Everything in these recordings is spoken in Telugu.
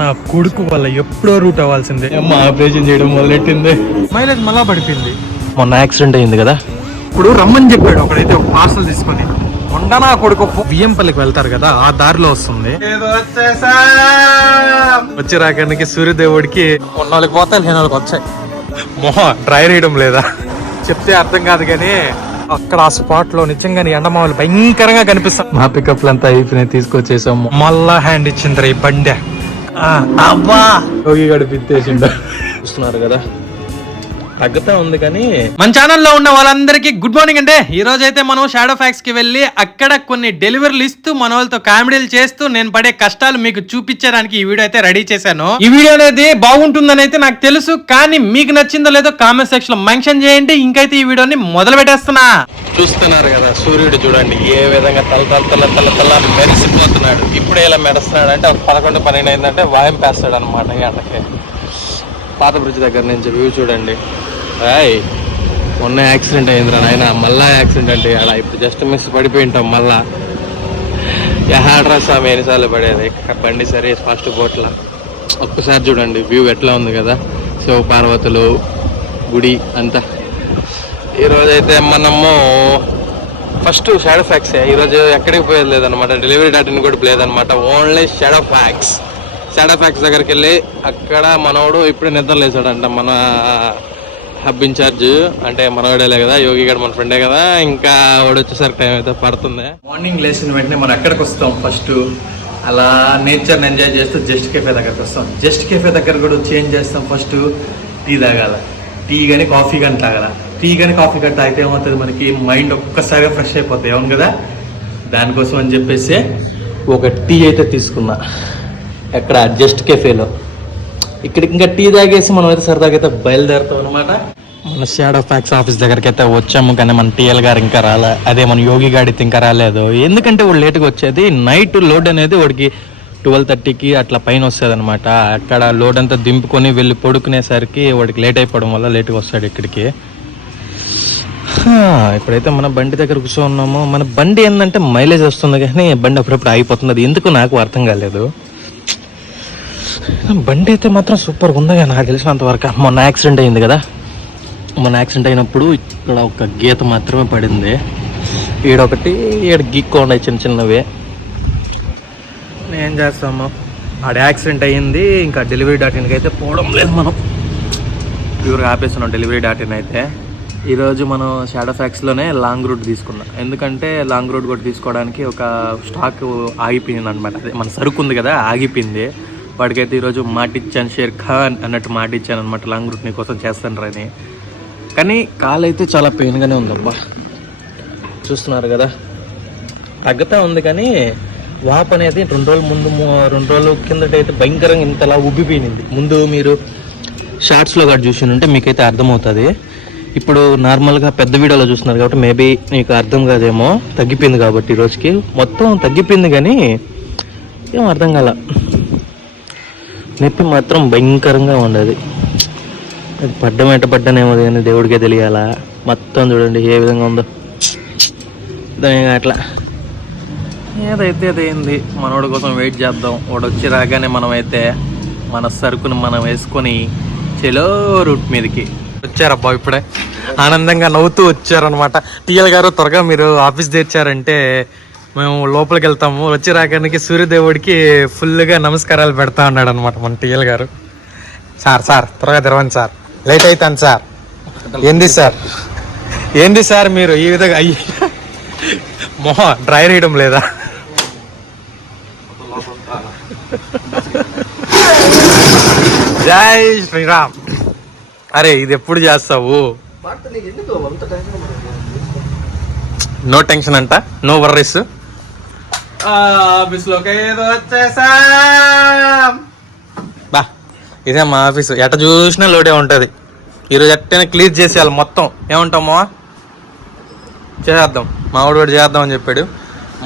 నా కొడుకు వల్ల ఎప్పుడో రూట్ అవ్వాల్సిందే. ఆపరేషన్ చేయడం మొదలెట్టింది, మైలేజ్ మళ్ళా పడిపోయింది. మొన్న యాక్సిడెంట్ అయింది కదా, ఇప్పుడు రమ్మని చెప్పాడు ఒకడైతే ఒక పార్సల్ తీసుకొని. మొన్న నా కొడుకు బియ్యంపల్లికి వెళ్తారు కదా, ఆ దారిలో వస్తుంది. వచ్చి రాకడానికి సూర్యదేవుడికి ఉన్న వాళ్ళకి పోతాయి, లేని వాళ్ళకి వచ్చాయి. డ్రై వేయడం లేదా చెప్తే అర్థం కాదు కానీ అక్కడ ఆ స్పాట్ లో నిజంగానే ఎండమావులు భయంకరంగా కనిపిస్తాం. మా పికప్లు అంతా అయిపోయినాయి, తీసుకొచ్చేసాము. మళ్ళా హ్యాండ్ ఇచ్చింది ఈ బండి. అబ్బా యోగి గడిపిచ్చేసిండు. చూస్తున్నారు కదా, తగ్గుతా ఉంది. కానీ మన ఛానల్లో ఉన్న వాళ్ళందరికీ గుడ్ మార్నింగ్ అండి. ఈ రోజు అయితే మనం షాడో ఫ్యాక్స్ కి వెళ్ళి అక్కడ కొన్ని డెలివరీలు ఇస్తూ మన వాళ్ళతో కామెడీలు చేస్తూ నేను పడే కష్టాలు మీకు చూపించడానికి ఈ వీడియో అయితే రెడీ చేశాను. ఈ వీడియో అనేది బాగుంటుందని అయితే నాకు తెలుసు, కానీ మీకు నచ్చిందో లేదో కామెంట్ సెక్షన్ లో మెన్షన్ చేయండి. ఇంకైతే ఈ వీడియోని మొదలు పెట్టేస్తున్నా. చూస్తున్నారు కదా, సూర్యుడు చూడండి ఏ విధంగా తల మెరిసిపోతున్నాడు. ఇప్పుడే ఇలా మెరుస్తున్నాడు అంటే 11-12 అయిందంటే వాయం పేస్తాడు అనమాట. ఎండకి పాత బ్రిడ్జ్ దగ్గర నుంచి వ్యూ చూడండి. మొన్న యాక్సిడెంట్ అయిందిరా నాయన, మళ్ళా యాక్సిడెంట్ అంటే అలా ఇప్పుడు జస్ట్ మిస్ పడిపోయి ఉంటాం. మళ్ళా యహాడ్రా స్వామి ఎన్నిసార్లు పడేది బండి, సరే ఫాస్ట్ పోట్ల. ఒక్కసారి చూడండి వ్యూ ఎట్లా ఉంది కదా, శివ పార్వతులు గుడి అంతా. ఈరోజైతే మనము ఫస్ట్ షాడో ఫ్యాక్స్. ఈరోజు ఎక్కడికి పోయేది లేదనమాట, డెలివరీ డాటిని కూడా లేదనమాట, only Shadowfax. Shadowfax దగ్గరికి వెళ్ళి అక్కడ మనోడు ఇప్పుడే నిద్ర లేచాడంట. మన హబ్ ఇన్ఛార్జ్ అంటే మనవాడేలే కదా, యోగి గారు మన ఫ్రెండే కదా. ఇంకా వాడు వచ్చేసరికి టైం అయితే పడుతుంది. మార్నింగ్ లేచిన వెంటనే మనం ఎక్కడికి వస్తాం, ఫస్ట్ అలా నేచర్ని ఎంజాయ్ చేస్తూ జస్ట్ కెఫే దగ్గరకు వస్తాం. జస్ట్ కెఫే దగ్గర కూడా వచ్చి ఏం చేస్తాం, ఫస్ట్ టీ తాగాల. టీ కానీ కాఫీ కానీ తాగాల. టీ కానీ కాఫీ కానీ తాగితే ఏమవుతుంది, మనకి మైండ్ ఒక్కసారిగా ఫ్రెష్ అయిపోతాయి. అవును కదా, దానికోసం అని చెప్పేసి ఒక టీ అయితే తీసుకున్నా ఎక్కడ జస్ట్ కెఫేలో. ఇక్కడికి ఇంకా టీ తాగేసి మనం అయితే సరదాగా అయితే బయలుదేరుతాం అనమాట. మన షాడో ఫ్యాక్స్ ఆఫీస్ దగ్గరికి అయితే వచ్చాము, కానీ మన టీఎల్ గారు ఇంకా రాలే. అదే మన యోగి గాడితే ఇంకా రాలేదు. ఎందుకంటే వాడు లేట్గా వచ్చేది. నైట్ లోడ్ అనేది వాడికి 12:30కి అట్లా పైన వస్తుంది అనమాట. అక్కడ లోడ్ అంతా దింపుకొని వెళ్ళి పడుకునేసరికి వాడికి లేట్ అయిపోవడం వల్ల లేట్గా వస్తాడు ఇక్కడికి. ఇప్పుడైతే మన బండి దగ్గర కూర్చోన్నాము. మన బండి ఏంటంటే మైలేజ్ వస్తుంది, కానీ బండి అప్పుడప్పుడు ఆగిపోతుంది. అది ఎందుకు నాకు అర్థం కాలేదు. బండి అయితే మాత్రం సూపర్గా ఉందిగా నాకు తెలిసినంత వరకు. మొన్న యాక్సిడెంట్ అయింది కదా, మొన్న యాక్సిడెంట్ అయినప్పుడు ఇక్కడ ఒక గీత మాత్రమే పడింది. ఈడొకటి గీక్కోండి చిన్న చిన్నవే. ఏం చేస్తాము, ఆడ యాక్సిడెంట్ అయ్యింది. ఇంకా డెలివరీ డాట్ ఇన్కి అయితే పోవడం లేదు, మనం ప్యూర్గా ఆపేస్తున్నాం డెలివరీ డాట్ ఇన్ అయితే. ఈరోజు మనం షాడో ఫ్యాక్స్లోనే లాంగ్ రూట్ తీసుకున్నాం. ఎందుకంటే లాంగ్ రూట్ కూడా తీసుకోవడానికి ఒక స్టాక్ ఆగిపోయింది అనమాట. అదే మన సరుకు ఉంది కదా, ఆగిపోయింది. వాడికైతే ఈరోజు మాటిచ్చాను, షేర్ ఖాన్ అన్నట్టు మాటిచ్చాను అనమాట, లాంగ్ రూట్ నీ కోసం చేస్తాను రని. కానీ కాలు అయితే చాలా పెయిన్గానే ఉందబ్బా. చూస్తున్నారు కదా, తగ్గుతా ఉంది. కానీ వాప్ అనేది 2 రోజుల ముందు 2 రోజుల కిందటైతే భయంకరంగా ఇంతలా ఉబ్బిపోయింది. ముందు మీరు షార్ట్స్లో కూడా చూసి ఉంటే మీకైతే అర్థమవుతుంది. ఇప్పుడు నార్మల్గా పెద్ద వీడియోలో చూస్తున్నారు కాబట్టి మేబీ మీకు అర్థం కాదేమో. తగ్గిపోయింది కాబట్టి ఈరోజుకి మొత్తం తగ్గిపోయింది, కానీ ఏం అర్థం కాల. నొప్పి మాత్రం భయంకరంగా ఉండదు. అది పడ్డనేమో కానీ దేవుడికే తెలియాలా. మొత్తం చూడండి ఏ విధంగా ఉందో. అట్లా ఏదైతే అదేంది, మనోడి కోసం వెయిట్ చేద్దాం. వాడు వచ్చి రాగానే మనమైతే మన సరుకును మనం వేసుకొని చెలో రూట్ మీదకి వచ్చారబ్బా. ఇప్పుడే ఆనందంగా నవ్వుతూ వచ్చారనమాట. టీఎల్ గారు త్వరగా మీరు ఆఫీస్ తెచ్చారంటే మేము లోపలికి వెళ్తాము. వచ్చి రాగానికి సూర్యదేవుడికి ఫుల్గా నమస్కారాలు పెడతా ఉన్నాడు అనమాట మన టీఎల్ గారు. సార్ త్వరగా తెరవండి సార్, లేట్ అవుతాను సార్. ఏంది సార్ మీరు ఈ విధంగా డ్రై వేయడం లేదా? జై శ్రీరామ్. అరే ఇది ఎప్పుడు చేస్తావు? నో టెన్షన్ అంట, నో వర్రీస్. ఆఫీస్లోకి ఏదో వచ్చేసా. బా ఇదే మా ఆఫీసు, ఎట చూసినా లోడే ఉంటుంది. ఈరోజు ఎట్టైనా క్లియర్ చేసేయాలి మొత్తం. ఏమంటామో చేద్దాం, మావాడు కూడా చేద్దాం అని చెప్పాడు.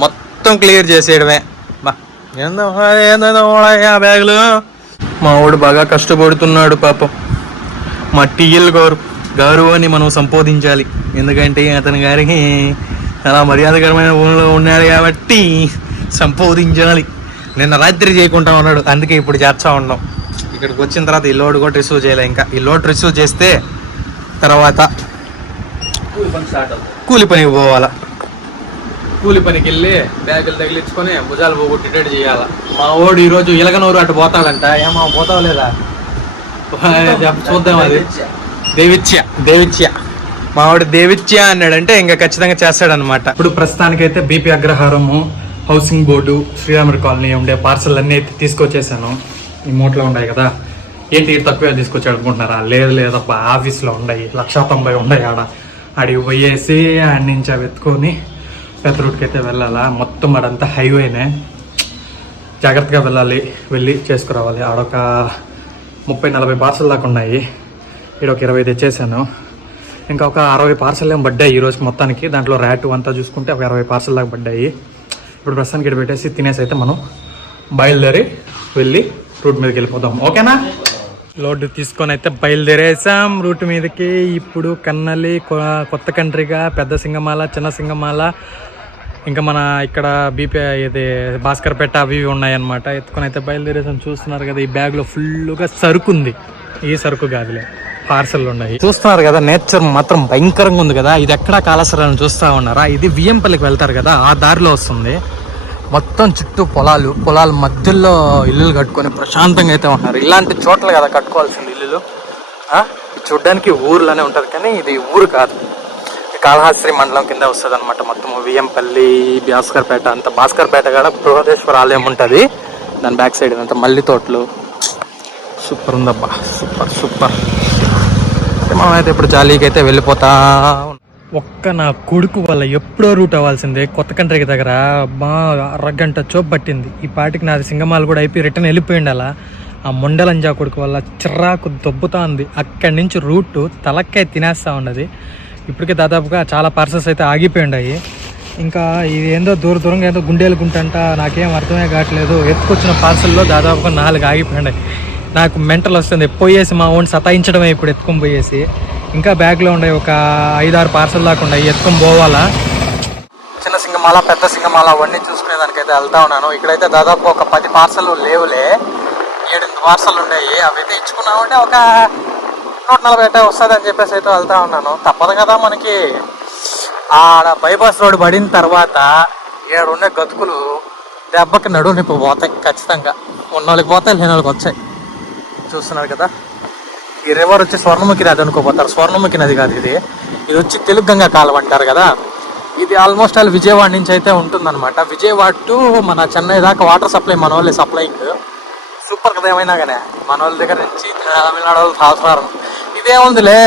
మొత్తం క్లియర్ చేసేయడమే. బా ఏందో బ్యాగులు. మావాడు బాగా కష్టపడుతున్నాడు పాపం. మా టీఎల్ గారు అని మనం సంబోధించాలి. ఎందుకంటే అతని గారికి చాలా మర్యాదకరమైన ఊళ్ళో ఉన్నాడు కాబట్టి సంబోధించాలి. నిన్న రాత్రి చేయకుండా ఉన్నాడు, అందుకే ఇప్పుడు చేస్తా ఉన్నాం. ఇక్కడికి వచ్చిన తర్వాత ఈ లోడ్ కూడా రిసీవ్ చేయలే. ఇంకా ఈ లోడ్ రిసీవ్ చేస్తే తర్వాత కూలి పనికి పోవాలా. కూలి పనికి వెళ్ళి బ్యాగులు తగిలించుకొని భుజాలు పోగొట్టేటట్టు చేయాలా. మా ఓడు ఈరోజు ఇలగనూరు అటు పోతాడంట. ఏమో పోతావు లేదా చూద్దాం. అది దేవిత్య మా వాడు దేవిత్య అన్నాడంటే ఇంకా ఖచ్చితంగా చేస్తాడనమాట. ఇప్పుడు ప్రస్తుతానికైతే బీపీ అగ్రహారము, హౌసింగ్ బోర్డు, శ్రీరాముడి కాలనీ ఉండే పార్సల్ అన్నీ అయితే తీసుకొచ్చేసాను. ఈ మూటలో ఉన్నాయి కదా, ఏంటి తక్కువ తీసుకొచ్చాడు అనుకుంటున్నారా? లేదబ్బా, ఆఫీస్లో ఉన్నాయి 190 ఉన్నాయి. ఆడికి పోయేసి ఆడి నుంచి అవి ఎత్తుకొని పెద్ద రూట్కి అయితే వెళ్ళాలా. మొత్తం అడంతా హైవేనే, జాగ్రత్తగా వెళ్ళి చేసుకురావాలి. ఆడొక 30-40 పార్సల్ దాకా ఉన్నాయి. ఇక్కడ ఒక 20 తెచ్చేసాను. ఇంకా ఒక 60 పార్సల్ ఏం పడ్డాయి ఈరోజు మొత్తానికి. దాంట్లో ర్యాటు అంతా చూసుకుంటే ఒక 20 పార్సల్ దాకా పడ్డాయి. ఇప్పుడు ప్రస్తుతానికి ఇక్కడ పెట్టేసి తినేసి అయితే మనం బయలుదేరి వెళ్ళి రూట్ మీదకి వెళ్ళిపోదాం. ఓకేనా? లోడ్ తీసుకొని అయితే బయలుదేరేసాం రూట్ మీదకి. ఇప్పుడు కన్నలి, కొత్త కంట్రీగా, పెద్ద సింగమాల, చిన్న సింగమాల, ఇంకా మన ఇక్కడ బీపీ ఇది భాస్కర్పేట అవి ఉన్నాయన్నమాట. ఎత్తుకొని అయితే బయలుదేరేసాం. చూస్తున్నారు కదా, ఈ బ్యాగ్లో ఫుల్గా సరుకు ఉంది. ఈ సరుకు కాదులే, పార్సల్ ఉన్నాయి. చూస్తున్నారు కదా, నేచర్ మాత్రం భయంకరంగా ఉంది కదా. ఇది ఎక్కడా కాళేశ్వరాన్ని చూస్తూ ఉన్నారా? ఇది వియ్యంపల్లికి వెళ్తారు కదా, ఆ దారిలో వస్తుంది. మొత్తం చుట్టూ పొలాల మధ్యలో ఇల్లులు కట్టుకొని ప్రశాంతంగా అయితే ఉన్నారు. ఇలాంటి చోట్ల కదా కట్టుకోవాల్సింది ఇల్లులు. చూడ్డానికి ఊర్లోనే ఉంటుంది, కానీ ఇది ఊరు కాదు. కాళహస్త్రి మండలం కింద వస్తుంది అనమాట. మొత్తం వియ్యంపల్లి, భాస్కర్పేట అంతా. భాస్కర్పేట కూడా బృహదేశ్వర ఆలయం ఉంటుంది. దాని బ్యాక్ సైడ్ అంతా మల్లి తోటలు. సూపర్ ఉందబ్బా, సూపర్. మనమైతే ఇప్పుడు జాలీకి అయితే వెళ్ళిపోతా. నా కొడుకు వల్ల ఎప్పుడో రూట్ అవ్వాల్సిందే కొత్త కంట్రీకి దగ్గర. బాగా అరగంట చోపు పట్టింది. ఈ పాటికి నాది సింగమాలు కూడా అయిపోయి రిటర్న్ వెళ్ళిపోయింది. అలా ఆ మొండలంజా కొడుకు వల్ల చిర్రాకు దొబ్బుతా ఉంది. అక్కడి నుంచి రూట్ తలక్కాయ తినేస్తూ ఉన్నది. ఇప్పటికే దాదాపుగా చాలా పార్సల్స్ అయితే ఆగిపోయి ఉన్నాయి. ఇంకా ఇది ఏందో దూరంగా ఏదో గుండెలు గుంటంట, నాకేం అర్థమే కావట్లేదు. ఎత్తుకొచ్చిన పార్సల్లో దాదాపుగా 4 ఆగిపోయినాయి. నాకు మెంటల్ వస్తుంది. పోయేసి మా ఓన్ సతాయించడమే ఇప్పుడు ఎత్తుకొని పోయేసి. ఇంకా బ్యాగ్లో ఉండే ఒక 5-6 పార్సల్ దాకా ఉన్నాయి, ఎత్తుకొని పోవాలా. చిన్న సింగమాల, పెద్ద సింగమాల అవన్నీ చూసుకునేదానికైతే వెళ్తా ఉన్నాను. ఇక్కడైతే దాదాపు ఒక 10 పార్సల్ లేవులే, 7-8 పార్సల్ ఉన్నాయి. అవైతే ఇచ్చుకున్నామంటే ఒక 140 అయితే వస్తుంది అని చెప్పేసి అయితే వెళ్తా ఉన్నాను. తప్పదు కదా మనకి. ఆడ బైపాస్ రోడ్ పడిన తర్వాత ఏడుండే గతుకులు దెబ్బకి నడువు నొప్పి పోతాయి ఖచ్చితంగా. ఉన్నోళ్ళకి పోతాయి, లేని వాళ్ళకి వచ్చాయి. చూస్తున్నారు కదా, ఈ రివర్ వచ్చి స్వర్ణముఖి నది అనుకోపోతారు. స్వర్ణముఖి నది కాదు ఇది వచ్చి తెలుగు గంగా కాలువ అంటారు కదా. ఇది ఆల్మోస్ట్ ఆల్ విజయవాడ నుంచి అయితే ఉంటుందన్నమాట. విజయవాడ టు మన చెన్నై దాకా వాటర్ సప్లై మన వాళ్ళే సప్లైంగ్. సూపర్ కదా. ఏమైనా కానీ మన వాళ్ళ దగ్గర నుంచి తమిళనాడు వాళ్ళు తాగుతున్నారు. ఇదేముందిలే,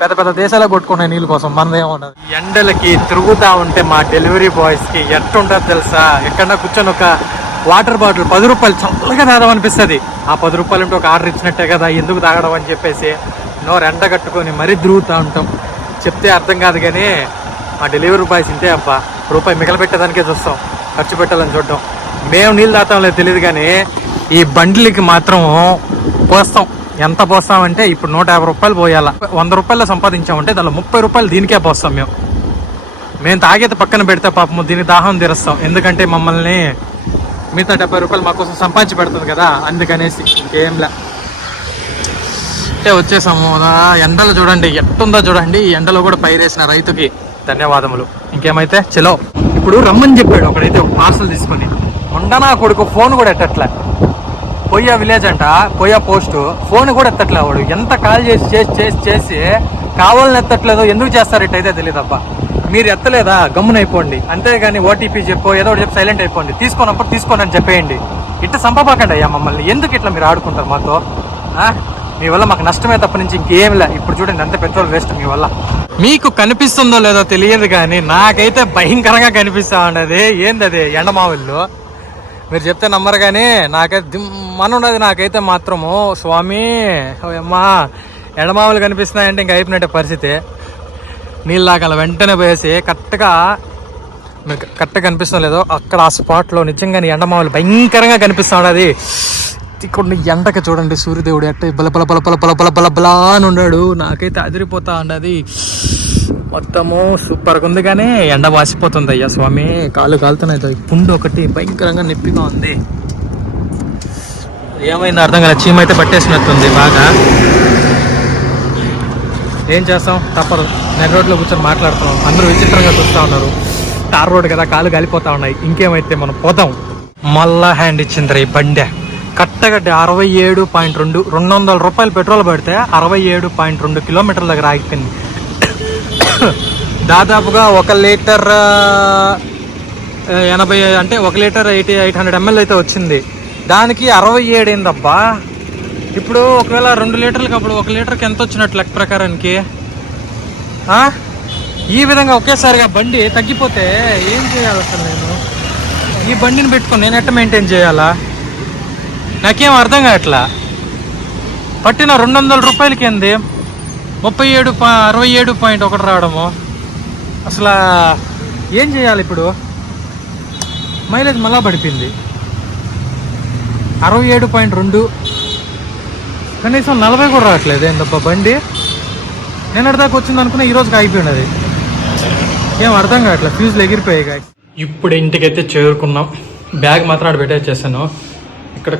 పెద్ద దేశాలకు కొట్టుకునే నీళ్ళ కోసం, మనదేముండదు. ఎండలకి తిరుగుతూ ఉంటే మా డెలివరీ బాయ్స్కి ఎట్టుంటుంది తెలుసా? ఎక్కడన్నా కూర్చొని ఒక వాటర్ బాటిల్ 10 రూపాయలు చల్లగా తాగడం అనిపిస్తుంది. ఆ 10 రూపాయలు ఉంటే ఒక ఆర్డర్ ఇచ్చినట్టే కదా, ఎందుకు తాగడం అని చెప్పేసి నోరు ఎండ కట్టుకొని మరీ తిరుగుతూ ఉంటాం. చెప్తే అర్థం కాదు కానీ మా డెలివరీ బాయ్స్ ఇంతే అబ్బా. రూపాయి మిగలబెట్టేదానికే చూస్తాం, ఖర్చు పెట్టాలని చూడడం. మేము నీళ్ళు తాగుతాం లేదు తెలియదు కానీ ఈ బండిలకి మాత్రం పోస్తాం. ఎంత పోస్తామంటే ఇప్పుడు 150 రూపాయలు పోయాలా. 100 రూపాయలు సంపాదించామంటే దానిలో 30 రూపాయలు దీనికే పోస్తాం. మేము తాగేది పక్కన పెడితే పాపము దీనికి దాహం తీరుస్తాం. ఎందుకంటే మమ్మల్ని మిగతా 70 రూపాయలు మా కోసం సంపాదించి పెడుతుంది కదా, అందుకనేసి. ఇంకేంలే అంటే వచ్చేసాము. ఎండలు చూడండి ఎట్టుందో చూడండి. ఈ ఎండలో కూడా పైరేసిన రైతుకి ధన్యవాదములు. ఇంకేమైతే చలో. ఇప్పుడు రమ్మని చెప్పాడు ఒకడైతే ఒక పార్సల్ తీసుకొని. ఉండనా కొడుకు ఫోన్ కూడా ఎట్టట్లే. పోయా విలేజ్ అంట, పోయా పోస్ట్, ఫోన్ కూడా ఎత్తట్లే వాడు. ఎంత కాల్ చేసి కావాలని ఎత్తట్లేదు. ఎందుకు చేస్తారు ఇట్టయితే తెలియదు అబ్బా. మీరు ఎత్తలేదా గమ్మునైపోండి, అంతేగాని ఓటీపీ చెప్పో ఏదో ఒకటి చెప్పి సైలెంట్ అయిపోండి. తీసుకోనప్పుడు తీసుకోనని చెప్పేయండి. ఇట్ట సంపపాకండి అయ్యా మమ్మల్ని. ఎందుకు ఇట్లా మీరు ఆడుకుంటారు మాతో? మీ వల్ల మాకు నష్టమే తప్ప నుంచి ఇంకేం లే. ఇప్పుడు చూడండి అంత పెట్రోల్ వేస్ట్ మీ వల్ల. మీకు కనిపిస్తుందో లేదో తెలియదు కానీ నాకైతే భయంకరంగా కనిపిస్తా ఉండదు. ఏంది అది? ఎండమావుల్లో. మీరు చెప్తే నమ్మరు కానీ నాకైతే దిమ్మనున్నది. నాకైతే మాత్రము స్వామి అమ్మా, ఎండమావులు కనిపిస్తున్నాయంటే ఇంకా అయిపోయినట్టే పరిస్థితి. నీళ్ళలాగా అలా వెంటనే పోయేసి కరెక్ట్గా కనిపిస్తుందో లేదో అక్కడ ఆ స్పాట్లో నిజంగా ఎండమావులు భయంకరంగా కనిపిస్తూ ఉన్నది. ఇక్కడ ఎండక చూడండి, సూర్యదేవుడు ఎట్ట బల అని ఉన్నాడు. నాకైతే అదిరిపోతా ఉండదు. మొత్తము సూపర్గా ఉంది కానీ ఎండ వాసిపోతుంది. అయ్యా స్వామి, కాళ్ళు కాలుతున్నాయి. పుండు ఒకటి భయంకరంగా నొప్పిగా ఉంది. ఏమైంది అర్థం కదా, చీమ అయితే పట్టేసినట్టుంది బాగా. ఏం చేస్తాం, తప్పదు. నెట్ రోడ్లో కూర్చొని మాట్లాడుతున్నాం, అందరూ విచిత్రంగా చూస్తూ ఉన్నారు. తార్ రోడ్ కదా, కాలు గాలిపోతా ఉన్నాయి. ఇంకేమైతే మనం పోదాం. మళ్ళా హ్యాండ్ ఇచ్చింది ఈ బండి. కట్టగడ్డ 67.2, 200 రూపాయలు పెట్రోల్ పడితే 67.2 కిలోమీటర్ల దగ్గర ఆగిపోయింది. దాదాపుగా 1 లీటర్ 80 అంటే 1 లీటర్ 800 ml అయితే వచ్చింది. దానికి 67 ఏందబ్బా. ఇప్పుడు ఒకవేళ 2 లీటర్లకి అప్పుడు 1 లీటర్కి ఎంత వచ్చినట్టు లెక్క ప్రకారానికి? ఈ విధంగా ఒకేసారిగా బండి తగ్గిపోతే ఏం చేయాలి అసలు? నేను ఈ బండిని పెట్టుకొని నేను ఎట్లా మెయింటైన్ చేయాలా? నాకేం అర్థం కావట్లా. పట్టిన 200 రూపాయలకి ఏంది 67.1 రావడము? అసలు ఏం చేయాలి ఇప్పుడు? మైలేజ్ మళ్ళా పడిపోయింది 67.2, కనీసం 40 కూడా రావట్లేదు. ఏందబ్బా బండి, నేను దాకా వచ్చింది అనుకున్నా, ఈరోజుకి అయిపోయింది. అది ఏం అర్థం కావట్లేదు, ఫ్యూజ్లు ఎగిరిపోయాయి. ఇప్పుడు ఇంటికైతే చేరుకున్నాం. బ్యాగ్ మాత్రం అక్కడ పెట్టేసేసాను. ఇక్కడ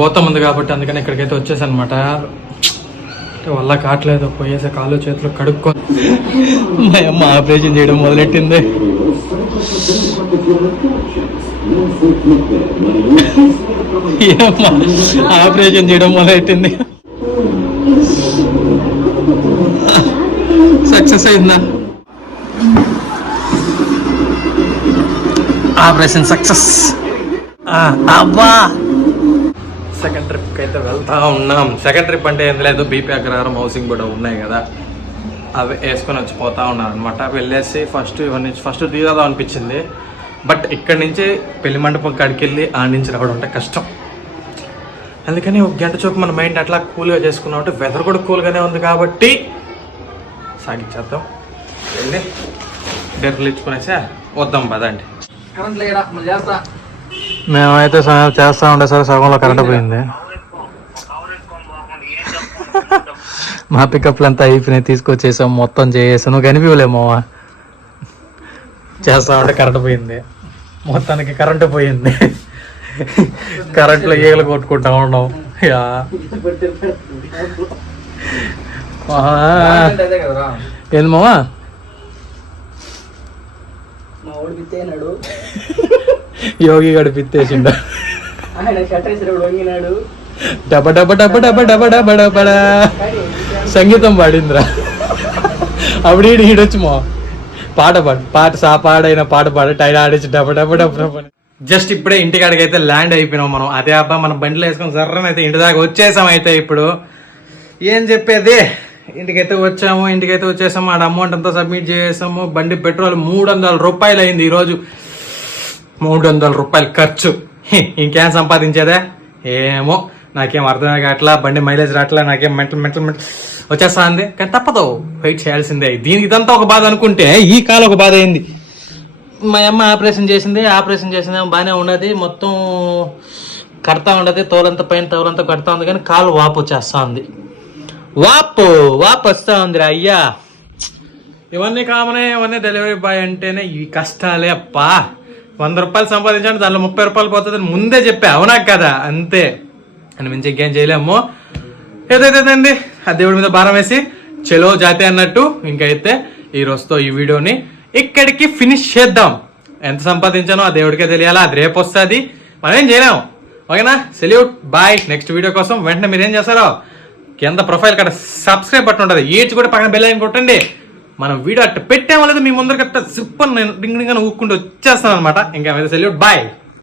గోతం ఉంది కాబట్టి అందుకని ఇక్కడికైతే వచ్చేసాను అనమాట. వల్ల కావట్లేదు, పోయేసే కాళ్ళు చేతులు కడుక్కొని మా అమ్మ ఆపరేషన్ చేయడం మొదలెట్టింది. ఆపరేషన్ చేయడం మొదలెట్టింది. సక్సెస్ అయిందా? Operation success. అబ్బా, సెకండ్ ట్రిప్కి అయితే వెళ్తా ఉన్నాం. సెకండ్ ట్రిప్ అంటే ఏం లేదు, బీపీ అగ్రహారం హౌసింగ్ కూడా ఉన్నాయి కదా, అవి వేసుకొని వచ్చి పోతా ఉన్నాను అనమాట. వెళ్ళేసి ఫస్ట్ తీరాదాం అనిపించింది. బట్ ఇక్కడి నుంచి పెళ్లి మండపం కాడికి వెళ్ళి ఆడి నుంచి రావడం అంటే కష్టం. అందుకని 1 గంట చూపు మన మైండ్ అట్లా కూల్గా చేసుకున్నాం అంటే, వెదర్ కూడా కూల్గానే ఉంది కాబట్టి సాగించేద్దాం. వెళ్ళి డెర్లు ఇచ్చుకునేసా వద్దాం పదండి. మేమైతే చేస్తా ఉండేసరి సగంలో కరెంట్ పోయింది. మా పికప్లు అంతా అయిపోయినాయి, తీసుకొచ్చేసాం, మొత్తం చేసేసాం. నువ్వు కనిపించలేమో, చేస్తా ఉంటే కరెంట్ పోయింది. మొత్తానికి కరెంటు పోయింది. కరెంట్లో ఈగలు కొట్టుకుంటా ఉన్నాం. ఏంది మావా, యోగి గడు పిత్తేసిండు. డబ్బ డబ్బ డబ్బ డబ్బ డబ్బ డబ్బ డబ్బ సంగీతం పాడిందిరా. అప్పుడు ఈడొచ్చు మా పాట పాడైన పాట పాడ టైర్ ఆడేసి డబ్బ డబ్బ డబ్బ డబ్బ. జస్ట్ ఇప్పుడే ఇంటికాడికి అయితే ల్యాండ్ అయిపోయినాం మనం. అదే అబ్బా మన బండిలో వేసుకొని సర్రని అయితే ఇంటి దాకా వచ్చేసాం. అయితే ఇప్పుడు ఏం చెప్పేది, ఇంటికైతే వచ్చేసాము. ఆడ అమౌంట్ అంతా సబ్మిట్ చేసాము. బండి పెట్రోల్ 300 రూపాయలు అయింది ఈరోజు. 300 రూపాయలు ఖర్చు. ఇంకేం సంపాదించేదే ఏమో, నాకేం అర్థం కావట్లా. బండి మైలేజ్ రావట్లా, నాకేం మెంటల్ వచ్చేస్తా అంది. కానీ తప్పదు, వెయిట్ చేయాల్సిందే. దీనికి ఇదంతా ఒక బాధ అనుకుంటే ఈ కాలు ఒక బాధ అయింది. మా అమ్మ ఆపరేషన్ చేసింది బాగానే ఉన్నది. మొత్తం కడతా ఉండదు, తోలంతా పైన తోలంతా కడతా ఉంది. కానీ కాలు వాపు వచ్చేస్తా ఉంది. వాపు వస్తా ఉందిరా అయ్యా. ఇవన్నీ కామనే, ఇవన్నీ డెలివరీ బాయ్ అంటేనే ఈ కష్టాలే అప్పా. 100 రూపాయలు సంపాదించండి, దానిలో 30 రూపాయలు పోతుందని ముందే చెప్పా, అవునా కదా? అంతే, అని మించి ఇంకేం చేయలేము. ఏదైతే ఆ దేవుడి మీద భారం వేసి చెలో జాతి అన్నట్టు ఇంకైతే ఈ రోజుతో ఈ వీడియోని ఇక్కడికి ఫినిష్ చేద్దాం. ఎంత సంపాదించానో ఆ దేవుడికే తెలియాలా, అది రేపు వస్తుంది, మనం ఏం చేయలేము. ఓకేనా? Salute, bye. నెక్స్ట్ వీడియో కోసం వెంటనే మీరు ఏం చేస్తారో కింద ప్రొఫైల్ కట్ట సబ్స్క్రైబ్ బటన్ ఉంటుంది, ఏడ్చి కూడా పక్కన బెల్ ఐకాన్ కొట్టండి. మనం వీడియో అట్ట పెట్టామో లేదు మీ ముందర కట్ట సిప్పని నేను డింగ్ డింగ్ అని ఊక్కుంటూ వచ్చేస్తాను అనమాట. ఇంకా సెల్యూట్, బాయ్.